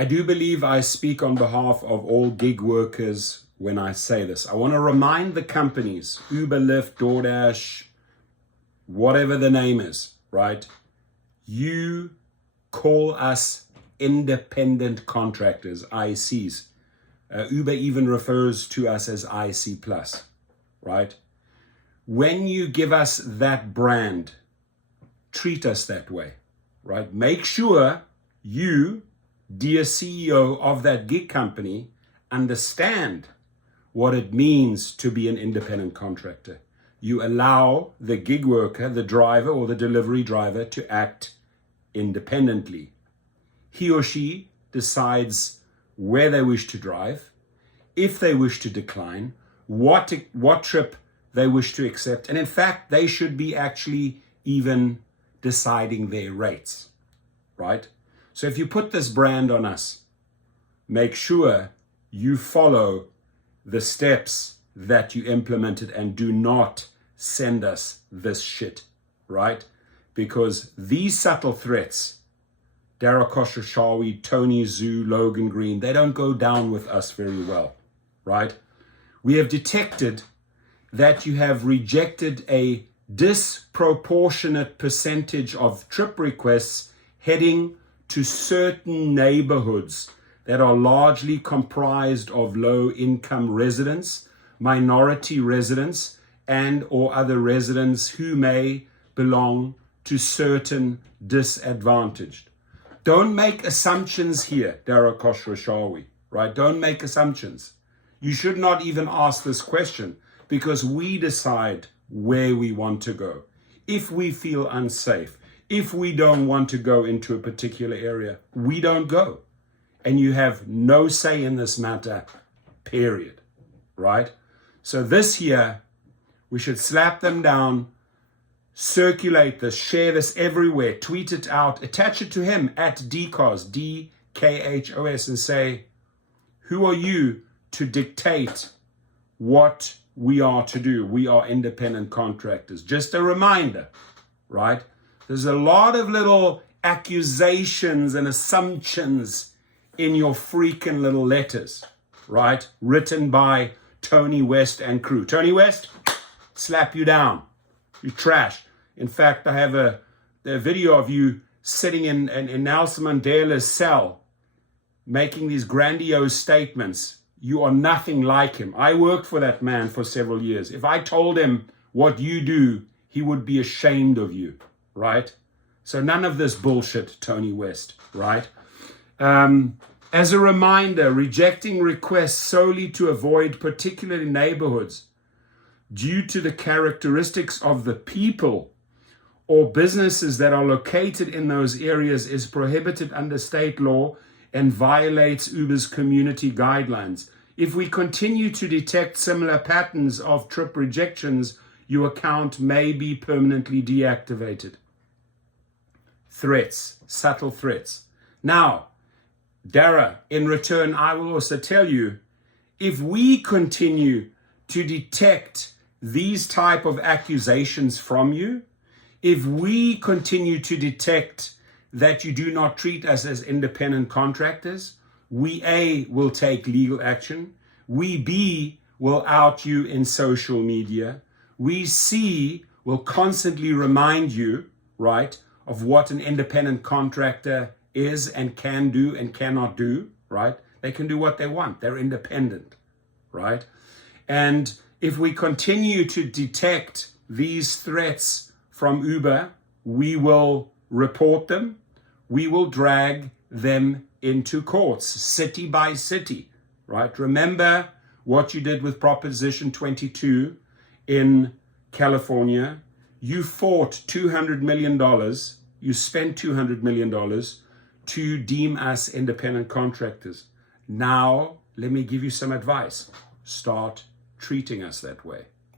I do believe I speak on behalf of all gig workers when I say this. I want to remind the companies, Uber, Lyft, DoorDash, whatever the name is, right? You call us independent contractors, ICs. Uber even refers to us as IC plus, right? When you give us that brand, treat us that way, right? Make sure you, dear CEO of that gig company, understand what it means to be an independent contractor. You allow the gig worker, the driver or the delivery driver, to act independently. He or she decides where they wish to drive, if they wish to decline, what trip they wish to accept, and in fact, they should be actually even deciding their rates, right? So if you put this brand on us, make sure you follow the steps that you implemented and do not send us this shit, right? Because these subtle threats, Dara Khosrowshahi, Tony Zhu, Logan Green, they don't go down with us very well, right? We have detected that you have rejected a disproportionate percentage of trip requests heading to certain neighborhoods that are largely comprised of low-income residents, minority residents, and or other residents who may belong to certain disadvantaged. Don't make assumptions here, Dara Khosrowshahi, right? Don't make assumptions. You should not even ask this question because we decide where we want to go. If we feel unsafe, if we don't want to go into a particular area, we don't go. And you have no say in this matter, period, right? So this here, we should slap them down, circulate this, share this everywhere, tweet it out, attach it to him at DKHOS, DKHOS, and say, who are you to dictate what we are to do? We are independent contractors. Just a reminder, right? There's a lot of little accusations and assumptions in your freaking little letters, right? Written by Tony West and crew. Tony West, slap you down. You trash. In fact, I have a video of you sitting in Nelson Mandela's cell making these grandiose statements. You are nothing like him. I worked for that man for several years. If I told him what you do, he would be ashamed of you, right? So none of this bullshit, Tony West, right? As a reminder, rejecting requests solely to avoid particular neighborhoods due to the characteristics of the people or businesses that are located in those areas is prohibited under state law and violates Uber's community guidelines. If we continue to detect similar patterns of trip rejections, your account may be permanently deactivated. Threats, subtle threats. Now, Dara, in return, I will also tell you, if we continue to detect these type of accusations from you, if we continue to detect that you do not treat us as independent contractors, we A, will take legal action, we B, will out you in social media, we C, will constantly remind you, right, of what an independent contractor is and can do and cannot do, right? They can do what they want. They're independent, right? And if we continue to detect these threats from Uber, we will report them. We will drag them into courts, city by city, right? Remember what you did with Proposition 22 in California. You fought $200 million. You spent $200 million to deem us independent contractors. Now, let me give you some advice. Start treating us that way.